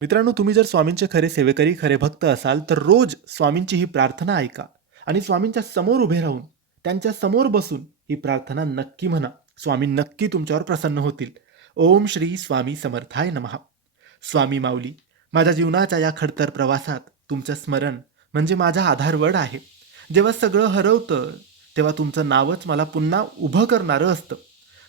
मित्रांनो, तुम्ही जर स्वामींचे खरे सेवेकरी, खरे भक्त असाल, तर रोज स्वामींची ही प्रार्थना ऐका आणि स्वामींच्या समोर उभे राहून, त्यांच्या समोर बसून ही प्रार्थना नक्की म्हणा. स्वामी नक्की तुमच्यावर प्रसन्न होतील. ओम श्री स्वामी समर्थाय नमः. स्वामी माऊली, माझ्या जीवनाच्या या खडतर प्रवासात तुमचं स्मरण म्हणजे माझा आधारवड आहे. जेव्हा सगळं हरवतं, तेव्हा तुमचं नावच मला पुन्हा उभं करणारं असतं.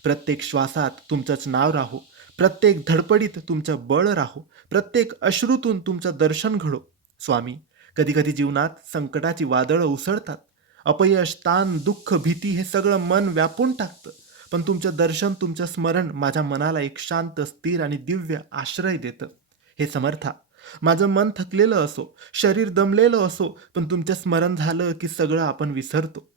प्रत्येक श्वासात तुमचंच नाव राहो, प्रत्येक धडपडीत तुमचं बळ राहो, प्रत्येक अश्रूतून तुमचं दर्शन घडो. स्वामी, कधीकधी जीवनात संकटाची वादळं उसळतात. अपयश, ताण, दुःख, भीती हे सगळं मन व्यापून टाकतं. पण तुमचं दर्शन, तुमचं स्मरण माझ्या मनाला एक शांत, स्थिर आणि दिव्य आश्रय देतं. हे समर्था, माझं मन थकलेलं असो, शरीर दमलेलं असो, पण तुमचं स्मरण झालं की सगळं आपण विसरतो.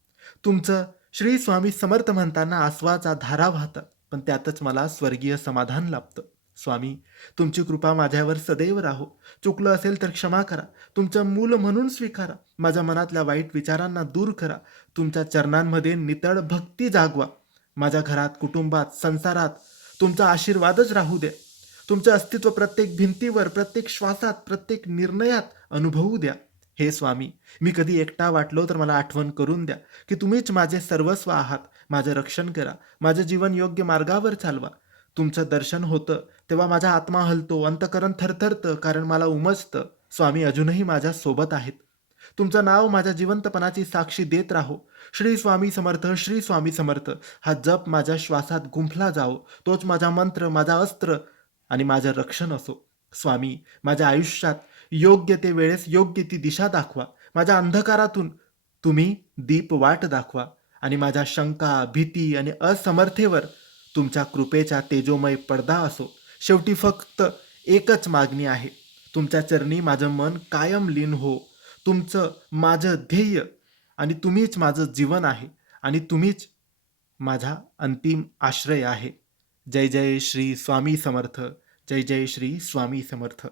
तुमचं श्री स्वामी समर्थ म्हणताना आसवाचा धारा वाहतात, पण त्यातच मला स्वर्गीय समाधान लाभतं. स्वामी, तुमची कृपा माझ्यावर सदैव राहो. चुकलं असेल तर क्षमा करा. तुमचं मूल म्हणून स्वीकारा. माझ्या मनातल्या वाईट विचारांना दूर करा. तुमच्या चरणांमध्ये नितळ भक्ती जागवा. माझ्या घरात, कुटुंबात, संसारात तुमचा आशीर्वादच राहू द्या. तुमचं अस्तित्व प्रत्येक भिंतीवर, प्रत्येक श्वासात, प्रत्येक निर्णयात अनुभवू द्या. हे स्वामी, मी कधी एकटा वाटलो तर मला आठवण करून द्या की तुम्हीच माझे सर्वस्व आहात. माझं रक्षण करा. माझं जीवन योग्य मार्गावर चालवा. तुमचं दर्शन होतं तेव्हा माझा आत्मा हलतो, अंतःकरण थरथरतं, कारण मला उमजतं स्वामी अजूनही माझ्या सोबत आहेत. तुमचं नाव माझ्या जिवंतपणाची साक्षी देत राहो. श्री स्वामी समर्थ, श्री स्वामी समर्थ हा जप माझ्या श्वासात गुंफला जाओ. तोच माझा मंत्र, माझा अस्त्र आणि माझं रक्षण असो. स्वामी, माझ्या आयुष्यात योग्य ते वेळेस योग्य ती दिशा दाखवा. माझ्या अंधकारातून तुम्ही दीप वाट दाखवा आणि माझ्या शंका, भीती आणि असमर्थेवर तुमच्या कृपेचा तेजोमय पडदा असो. शेवटी फक्त एकच मागणी आहे, तुमच्या चरणी माझं मन कायम लीन हो. तुमचं माझं ध्येय आणि तुम्हीच माझं जीवन आहे आणि तुम्हीच माझा अंतिम आश्रय आहे. जय जय श्री स्वामी समर्थ. जय जय श्री स्वामी समर्थ.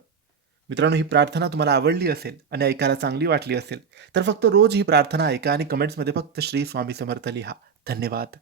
मित्रांनो, ही प्रार्थना तुम्हाला आवडली असेल आणि ऐकायला चांगली वाटली असेल तर फक्त रोज ही प्रार्थना ऐका आणि कमेंट्समध्ये फक्त श्री स्वामी समर्थ लिहा. धन्यवाद.